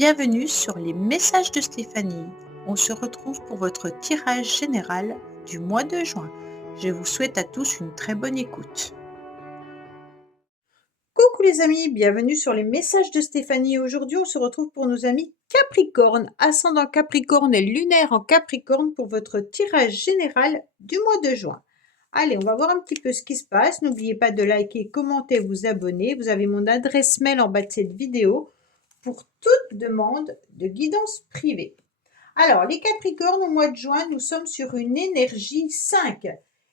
Bienvenue sur les messages de Stéphanie. On se retrouve pour votre tirage général du mois de juin. Je vous souhaite à tous une très bonne écoute. Coucou les amis, bienvenue sur les messages de Stéphanie. Aujourd'hui, on se retrouve pour nos amis Capricorne, ascendant Capricorne et lunaire en Capricorne pour votre tirage général du mois de juin. Allez, on va voir un petit peu ce qui se passe. N'oubliez pas de liker, commenter, vous abonner. Vous avez mon adresse mail en bas de cette vidéo pour toute demande de guidance privée. Alors, les Capricornes, au mois de juin, nous sommes sur une énergie 5.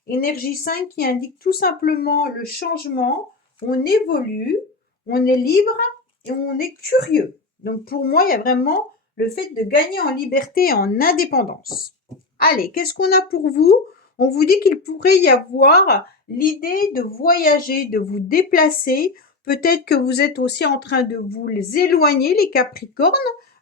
Énergie 5 qui indique tout simplement le changement. On évolue, on est libre et on est curieux. Donc, pour moi, il y a vraiment le fait de gagner en liberté et en indépendance. Allez, qu'est-ce qu'on a pour vous? On vous dit qu'il pourrait y avoir l'idée de voyager, de vous déplacer. Peut-être que vous êtes aussi en train de vous éloigner, les Capricornes,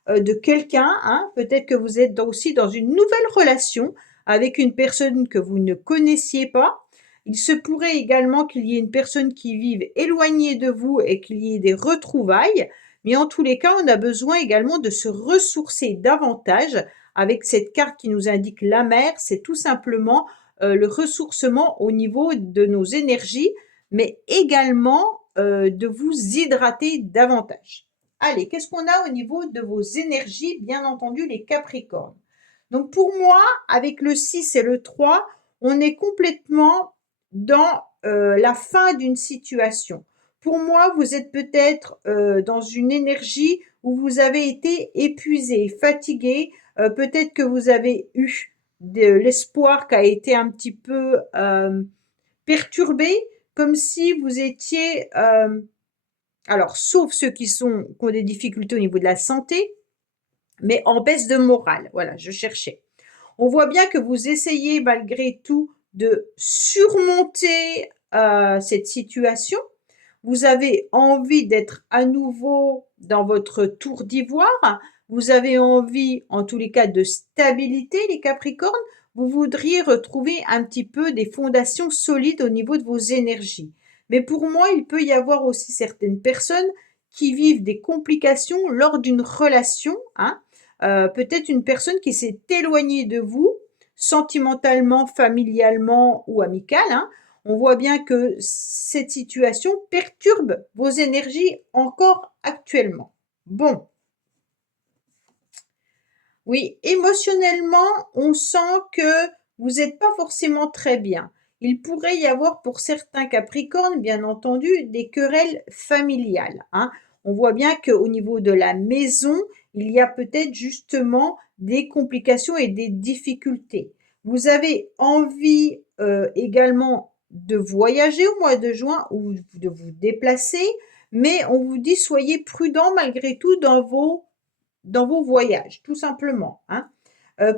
de quelqu'un. Peut-être que vous êtes aussi dans une nouvelle relation avec une personne que vous ne connaissiez pas. Il se pourrait également qu'il y ait une personne qui vive éloignée de vous et qu'il y ait des retrouvailles. Mais en tous les cas, on a besoin également de se ressourcer davantage avec cette carte qui nous indique la mer. C'est tout simplement le ressourcement au niveau de nos énergies, mais également de vous hydrater davantage. Allez, qu'est-ce qu'on a au niveau de vos énergies? Bien entendu, les Capricornes. Donc pour moi, avec le 6 et le 3, on est complètement dans la fin d'une situation. Pour moi, vous êtes peut-être dans une énergie où vous avez été épuisé, fatigué. Peut-être que vous avez eu de l'espoir qui a été un petit peu perturbé, comme si vous étiez alors, sauf ceux qui ont des difficultés au niveau de la santé, mais en baisse de morale. Voilà, je cherchais. On voit bien que vous essayez malgré tout de surmonter cette situation. Vous avez envie d'être à nouveau dans votre tour d'ivoire. Vous avez envie, en tous les cas, de stabilité, les Capricornes. Vous voudriez retrouver un petit peu des fondations solides au niveau de vos énergies. Mais pour moi, il peut y avoir aussi certaines personnes qui vivent des complications lors d'une relation. Peut-être une personne qui s'est éloignée de vous, sentimentalement, familialement ou amicalement. On voit bien que cette situation perturbe vos énergies encore actuellement. Bon. Oui, émotionnellement, on sent que vous n'êtes pas forcément très bien. Il pourrait y avoir pour certains Capricornes, bien entendu, des querelles familiales. On voit bien qu'au niveau de la maison, il y a peut-être justement des complications et des difficultés. Vous avez envie également de voyager au mois de juin ou de vous déplacer, mais on vous dit soyez prudent malgré tout dans vos voyages, tout simplement.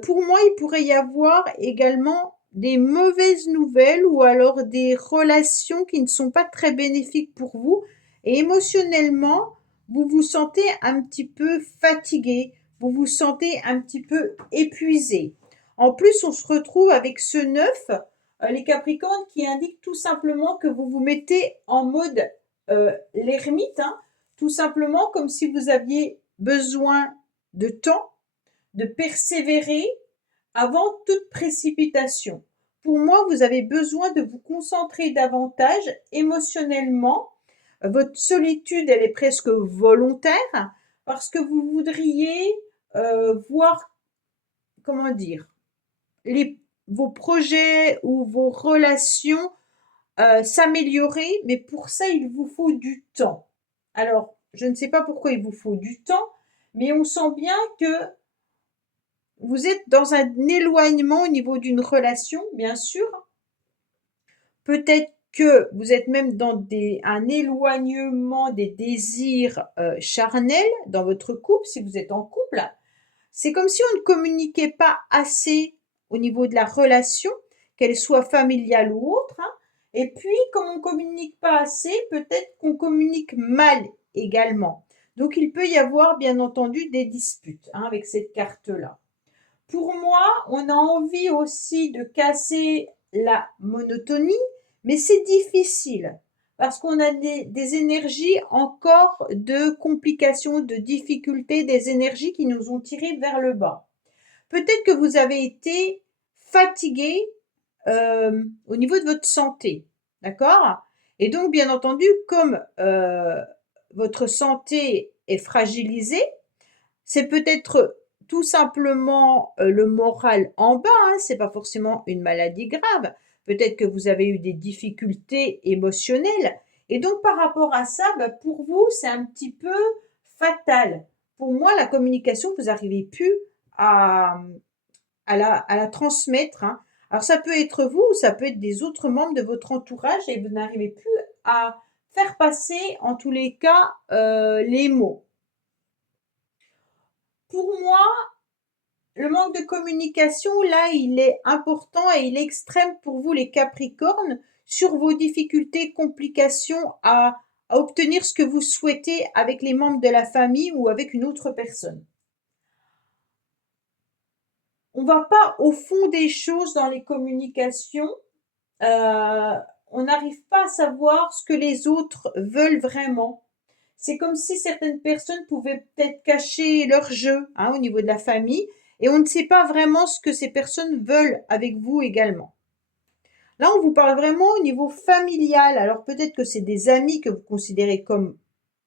Pour moi, il pourrait y avoir également des mauvaises nouvelles ou alors des relations qui ne sont pas très bénéfiques pour vous. Et émotionnellement, vous vous sentez un petit peu fatigué, vous vous sentez un petit peu épuisé. En plus, on se retrouve avec ce 9, les Capricornes, qui indique tout simplement que vous vous mettez en mode l'ermite, tout simplement comme si vous aviez besoin de temps, de persévérer avant toute précipitation. Pour moi, vous avez besoin de vous concentrer davantage émotionnellement. Votre solitude, elle est presque volontaire parce que vous voudriez voir, comment dire, vos projets ou vos relations s'améliorer, mais pour ça, il vous faut du temps. Alors, je ne sais pas pourquoi il vous faut du temps, mais on sent bien que vous êtes dans un éloignement au niveau d'une relation, bien sûr. Peut-être que vous êtes même dans un éloignement des désirs charnels dans votre couple, si vous êtes en couple. C'est comme si on ne communiquait pas assez au niveau de la relation, qu'elle soit familiale ou autre. Et puis, comme on ne communique pas assez, peut-être qu'on communique mal également. Donc, il peut y avoir, bien entendu, des disputes avec cette carte-là. Pour moi, on a envie aussi de casser la monotonie, mais c'est difficile parce qu'on a des énergies encore de complications, de difficultés, des énergies qui nous ont tirés vers le bas. Peut-être que vous avez été fatigué au niveau de votre santé, d'accord? Et donc, bien entendu, comme votre santé est fragilisée, c'est peut-être tout simplement le moral en bas, hein, c'est pas forcément une maladie grave. Peut-être que vous avez eu des difficultés émotionnelles. Et donc, par rapport à ça, bah, pour vous, c'est un petit peu fatal. Pour moi, la communication, vous n'arrivez plus à, à la transmettre, hein. Alors, ça peut être vous ou ça peut être des autres membres de votre entourage et vous n'arrivez plus à faire passer, en tous les cas, les mots. Pour moi, le manque de communication, là, il est important et il est extrême pour vous, les Capricornes, sur vos difficultés, complications à obtenir ce que vous souhaitez avec les membres de la famille ou avec une autre personne. On ne va pas au fond des choses dans les communications. On n'arrive pas à savoir ce que les autres veulent vraiment. C'est comme si certaines personnes pouvaient peut-être cacher leur jeu, hein, au niveau de la famille, et on ne sait pas vraiment ce que ces personnes veulent avec vous également. Là, on vous parle vraiment au niveau familial. Alors peut-être que c'est des amis que vous considérez comme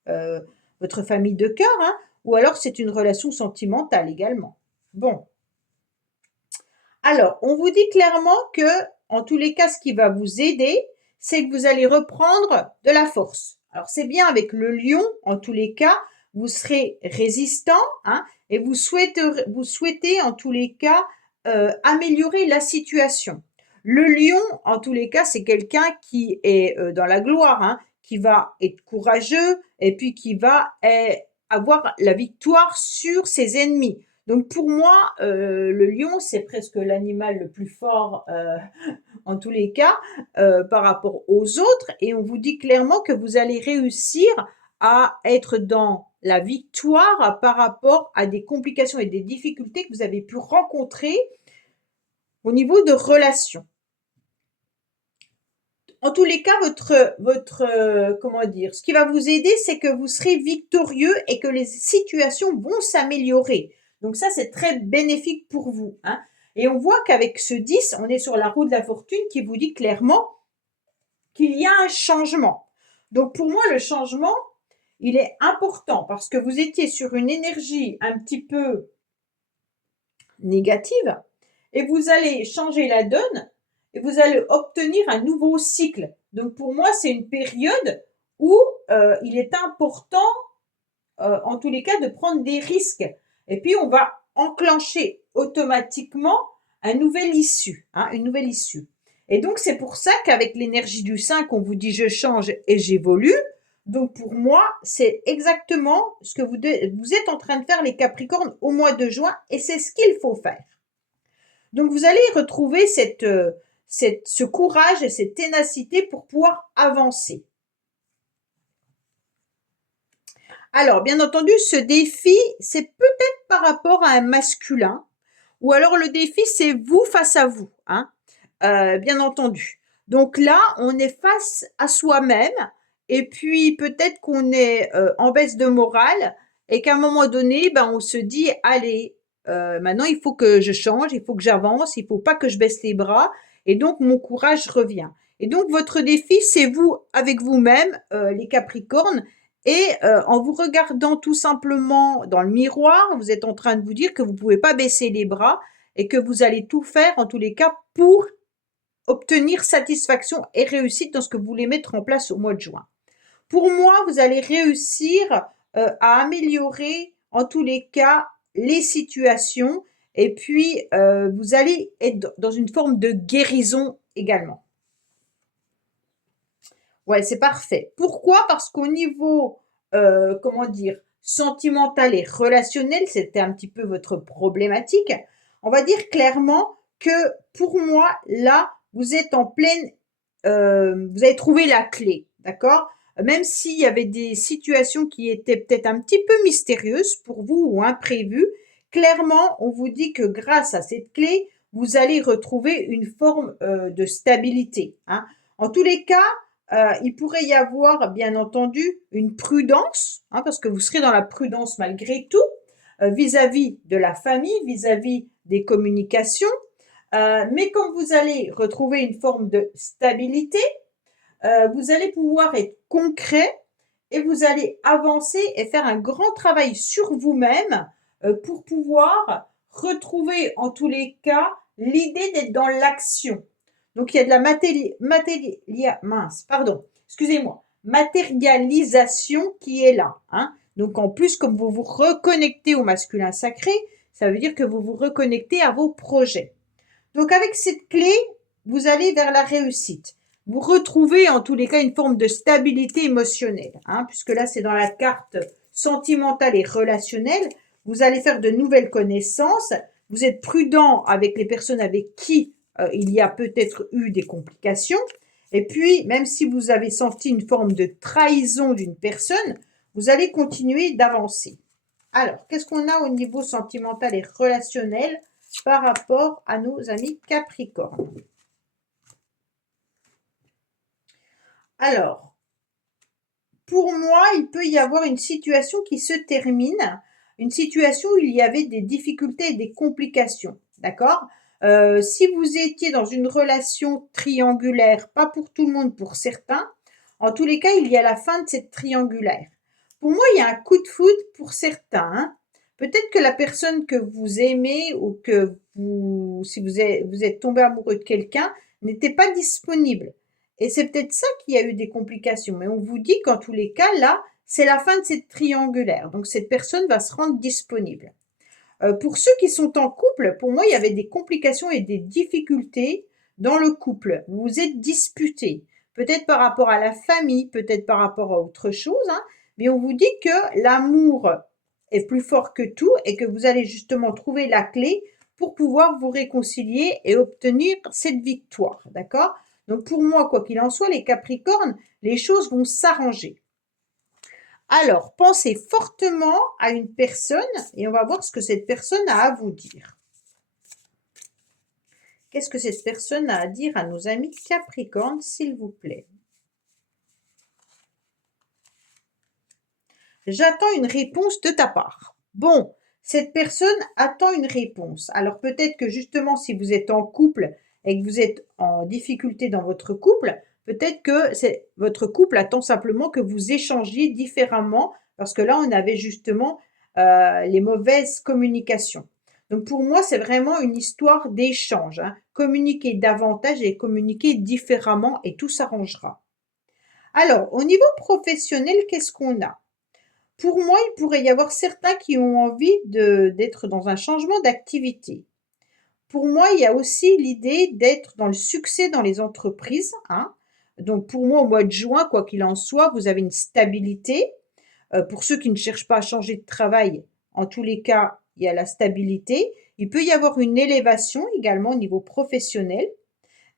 euh, votre famille de cœur, hein, ou alors c'est une relation sentimentale également. Bon, alors on vous dit clairement que, en tous les cas, ce qui va vous aider, c'est que vous allez reprendre de la force. Alors c'est bien avec le lion, en tous les cas, vous serez résistant, hein, et vous souhaitez en tous les cas améliorer la situation. Le lion, en tous les cas, c'est quelqu'un qui est dans la gloire, hein, qui va être courageux et puis qui va avoir la victoire sur ses ennemis. Donc pour moi, le lion, c'est presque l'animal le plus fort en tous les cas par rapport aux autres. Et on vous dit clairement que vous allez réussir à être dans la victoire par rapport à des complications et des difficultés que vous avez pu rencontrer au niveau de relations. En tous les cas, comment dire, ce qui va vous aider, c'est que vous serez victorieux et que les situations vont s'améliorer. Donc ça, c'est très bénéfique pour vous, hein. Et on voit qu'avec ce 10, on est sur la roue de la fortune qui vous dit clairement qu'il y a un changement. Donc pour moi, le changement, il est important parce que vous étiez sur une énergie un petit peu négative et vous allez changer la donne et vous allez obtenir un nouveau cycle. Donc pour moi, c'est une période où il est important, en tous les cas, de prendre des risques. Et puis on va enclencher automatiquement un nouvel issue, hein, une nouvelle issue. Et donc c'est pour ça qu'avec l'énergie du 5, on vous dit je change et j'évolue. Donc pour moi, c'est exactement ce que vous êtes en train de faire, les Capricornes, au mois de juin, et c'est ce qu'il faut faire. Donc vous allez retrouver ce courage et cette ténacité pour pouvoir avancer. Alors, bien entendu, ce défi, c'est peut-être par rapport à un masculin, ou alors le défi, c'est vous face à vous, hein, bien entendu. Donc là, on est face à soi-même, et puis peut-être qu'on est en baisse de morale, et qu'à un moment donné, ben, on se dit, allez, maintenant il faut que je change, il faut que j'avance, il faut pas que je baisse les bras, et donc mon courage revient. Et donc votre défi, c'est vous avec vous-même, les Capricornes, et en vous regardant tout simplement dans le miroir, vous êtes en train de vous dire que vous ne pouvez pas baisser les bras et que vous allez tout faire, en tous les cas, pour obtenir satisfaction et réussite dans ce que vous voulez mettre en place au mois de juin. Pour moi, vous allez réussir à améliorer, en tous les cas, les situations et puis vous allez être dans une forme de guérison également. Ouais, c'est parfait. Pourquoi? Parce qu'au niveau, comment dire, sentimental et relationnel, c'était un petit peu votre problématique. On va dire clairement que pour moi, là, vous êtes en pleine, vous avez trouvé la clé, d'accord? Même s'il y avait des situations qui étaient peut-être un petit peu mystérieuses pour vous ou imprévues, clairement, on vous dit que grâce à cette clé, vous allez retrouver une forme de stabilité, hein. En tous les cas, Il pourrait y avoir, bien entendu, une prudence, hein, parce que vous serez dans la prudence malgré tout, vis-à-vis de la famille, vis-à-vis des communications. Mais quand vous allez retrouver une forme de stabilité, vous allez pouvoir être concret et vous allez avancer et faire un grand travail sur vous-même pour pouvoir retrouver en tous les cas l'idée d'être dans l'action. Donc il y a de la matérialisation qui est là, hein. Donc en plus, comme vous vous reconnectez au masculin sacré, ça veut dire que vous vous reconnectez à vos projets. Donc avec cette clé, vous allez vers la réussite. Vous retrouvez en tous les cas une forme de stabilité émotionnelle, hein, puisque là c'est dans la carte sentimentale et relationnelle. Vous allez faire de nouvelles connaissances. Vous êtes prudent avec les personnes avec qui il y a peut-être eu des complications. Et puis, même si vous avez senti une forme de trahison d'une personne, vous allez continuer d'avancer. Alors, qu'est-ce qu'on a au niveau sentimental et relationnel par rapport à nos amis Capricorne? Alors, pour moi, il peut y avoir une situation qui se termine, une situation où il y avait des difficultés et des complications, d'accord? Si vous étiez dans une relation triangulaire, pas pour tout le monde, pour certains, en tous les cas, il y a la fin de cette triangulaire. Pour moi, il y a un coup de foudre pour certains, hein. Peut-être que la personne que vous aimez ou que si vous êtes tombé amoureux de quelqu'un, n'était pas disponible. Et c'est peut-être ça qui a eu des complications. Mais on vous dit qu'en tous les cas, là, c'est la fin de cette triangulaire. Donc, cette personne va se rendre disponible. Pour ceux qui sont en couple, pour moi, il y avait des complications et des difficultés dans le couple. Vous vous êtes disputés. Peut-être par rapport à la famille, peut-être par rapport à autre chose, hein, mais on vous dit que l'amour est plus fort que tout et que vous allez justement trouver la clé pour pouvoir vous réconcilier et obtenir cette victoire. D'accord? Donc pour moi, quoi qu'il en soit, les Capricornes, les choses vont s'arranger. Alors, pensez fortement à une personne et on va voir ce que cette personne a à vous dire. Qu'est-ce que cette personne a à dire à nos amis Capricornes, s'il vous plaît? J'attends une réponse de ta part. Bon, cette personne attend une réponse. Alors peut-être que justement, si vous êtes en couple et que vous êtes en difficulté dans votre couple, peut-être que votre couple attend simplement que vous échangiez différemment parce que là, on avait justement les mauvaises communications. Donc pour moi, c'est vraiment une histoire d'échange, hein. Communiquer davantage et communiquer différemment et tout s'arrangera. Alors, au niveau professionnel, qu'est-ce qu'on a? Pour moi, il pourrait y avoir certains qui ont envie d'être dans un changement d'activité. Pour moi, il y a aussi l'idée d'être dans le succès dans les entreprises, hein. Donc pour moi, au mois de juin, quoi qu'il en soit, vous avez une stabilité. Pour ceux qui ne cherchent pas à changer de travail, en tous les cas, il y a la stabilité. Il peut y avoir une élévation également au niveau professionnel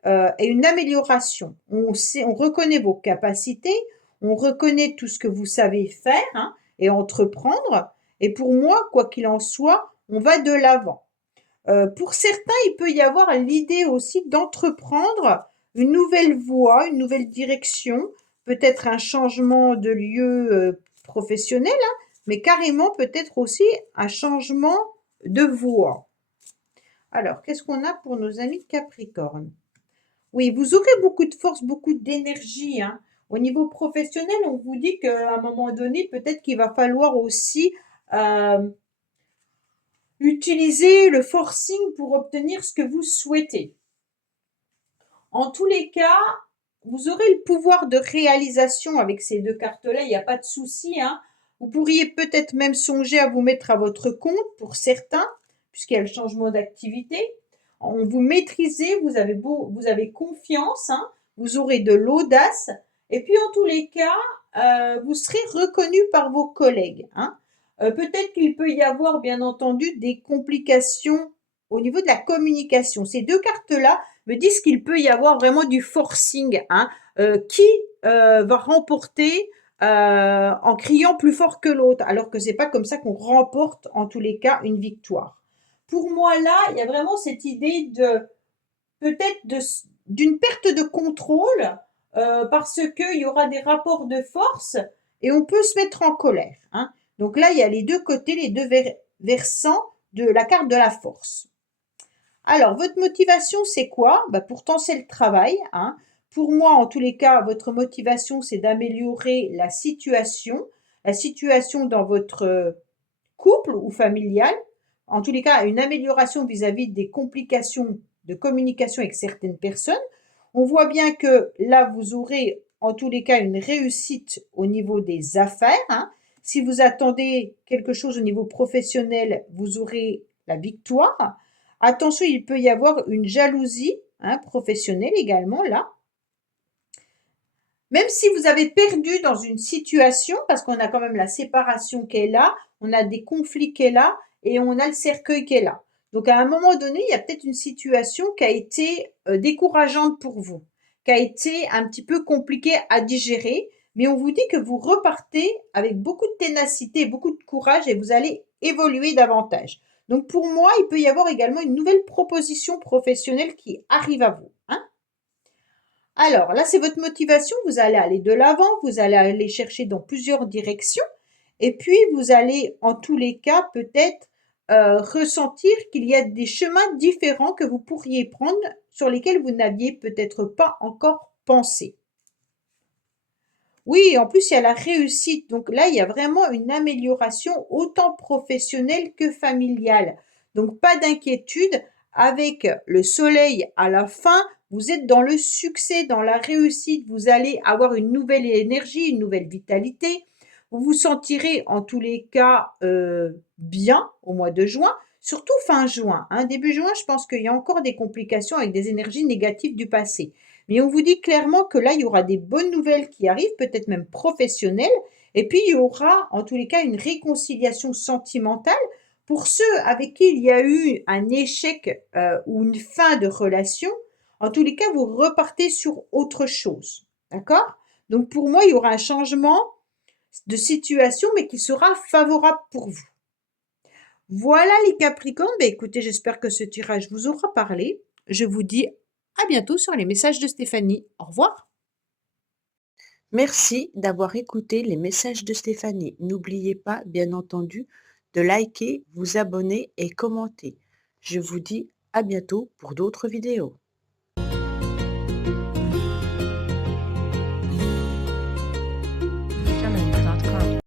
et une amélioration. On reconnaît vos capacités, on reconnaît tout ce que vous savez faire, hein, et entreprendre. Et pour moi, quoi qu'il en soit, on va de l'avant. Pour certains, il peut y avoir l'idée aussi d'entreprendre une nouvelle voie, une nouvelle direction, peut-être un changement de lieu professionnel, hein, mais carrément peut-être aussi un changement de voie. Alors, qu'est-ce qu'on a pour nos amis Capricorne? Oui, vous aurez beaucoup de force, beaucoup d'énergie, hein. Au niveau professionnel, on vous dit qu'à un moment donné, peut-être qu'il va falloir aussi utiliser le forcing pour obtenir ce que vous souhaitez. En tous les cas, vous aurez le pouvoir de réalisation avec ces deux cartes-là, il n'y a pas de souci, hein. Vous pourriez peut-être même songer à vous mettre à votre compte pour certains, puisqu'il y a le changement d'activité. Vous maîtrisez, vous avez confiance, hein, vous aurez de l'audace, et puis en tous les cas, vous serez reconnu par vos collègues, hein. Peut-être qu'il peut y avoir, bien entendu, des complications au niveau de la communication. Ces deux cartes-là me disent qu'il peut y avoir vraiment du forcing, hein, qui va remporter en criant plus fort que l'autre, alors que c'est pas comme ça qu'on remporte en tous les cas une victoire. Pour moi là, il y a vraiment cette idée de peut-être d'une perte de contrôle parce qu'il y aura des rapports de force et on peut se mettre en colère, hein. Donc là, il y a les deux côtés, les deux versants de la carte de la force. Alors, votre motivation, c'est quoi? Bah, pourtant, c'est le travail, hein. Pour moi, en tous les cas, votre motivation, c'est d'améliorer la situation dans votre couple ou familial. En tous les cas, une amélioration vis-à-vis des complications de communication avec certaines personnes. On voit bien que là, vous aurez en tous les cas une réussite au niveau des affaires, hein. Si vous attendez quelque chose au niveau professionnel, vous aurez la victoire. Attention, il peut y avoir une jalousie, hein, professionnelle également là. Même si vous avez perdu dans une situation, parce qu'on a quand même la séparation qui est là, on a des conflits qui est là, et on a le cercueil qui est là. Donc à un moment donné, il y a peut-être une situation qui a été décourageante pour vous, qui a été un petit peu compliquée à digérer, mais on vous dit que vous repartez avec beaucoup de ténacité, beaucoup de courage, et vous allez évoluer davantage. Donc pour moi, il peut y avoir également une nouvelle proposition professionnelle qui arrive à vous, hein. Alors là, c'est votre motivation, vous allez aller de l'avant, vous allez aller chercher dans plusieurs directions et puis vous allez en tous les cas peut-être ressentir qu'il y a des chemins différents que vous pourriez prendre sur lesquels vous n'aviez peut-être pas encore pensé. Oui, en plus, il y a la réussite. Donc là, il y a vraiment une amélioration autant professionnelle que familiale. Donc pas d'inquiétude. Avec le soleil à la fin, vous êtes dans le succès, dans la réussite. Vous allez avoir une nouvelle énergie, une nouvelle vitalité. Vous vous sentirez en tous les cas bien au mois de juin, surtout fin juin, hein. Début juin, je pense qu'il y a encore des complications avec des énergies négatives du passé. Mais on vous dit clairement que là, il y aura des bonnes nouvelles qui arrivent, peut-être même professionnelles. Et puis, il y aura, en tous les cas, une réconciliation sentimentale pour ceux avec qui il y a eu un échec ou une fin de relation. En tous les cas, vous repartez sur autre chose. D'accord? Donc, pour moi, il y aura un changement de situation, mais qui sera favorable pour vous. Voilà les Capricornes. Ben, écoutez, j'espère que ce tirage vous aura parlé. Je vous dis à bientôt sur les messages de Stéphanie. Au revoir. Merci d'avoir écouté les messages de Stéphanie. N'oubliez pas, bien entendu, de liker, vous abonner et commenter. Je vous dis à bientôt pour d'autres vidéos.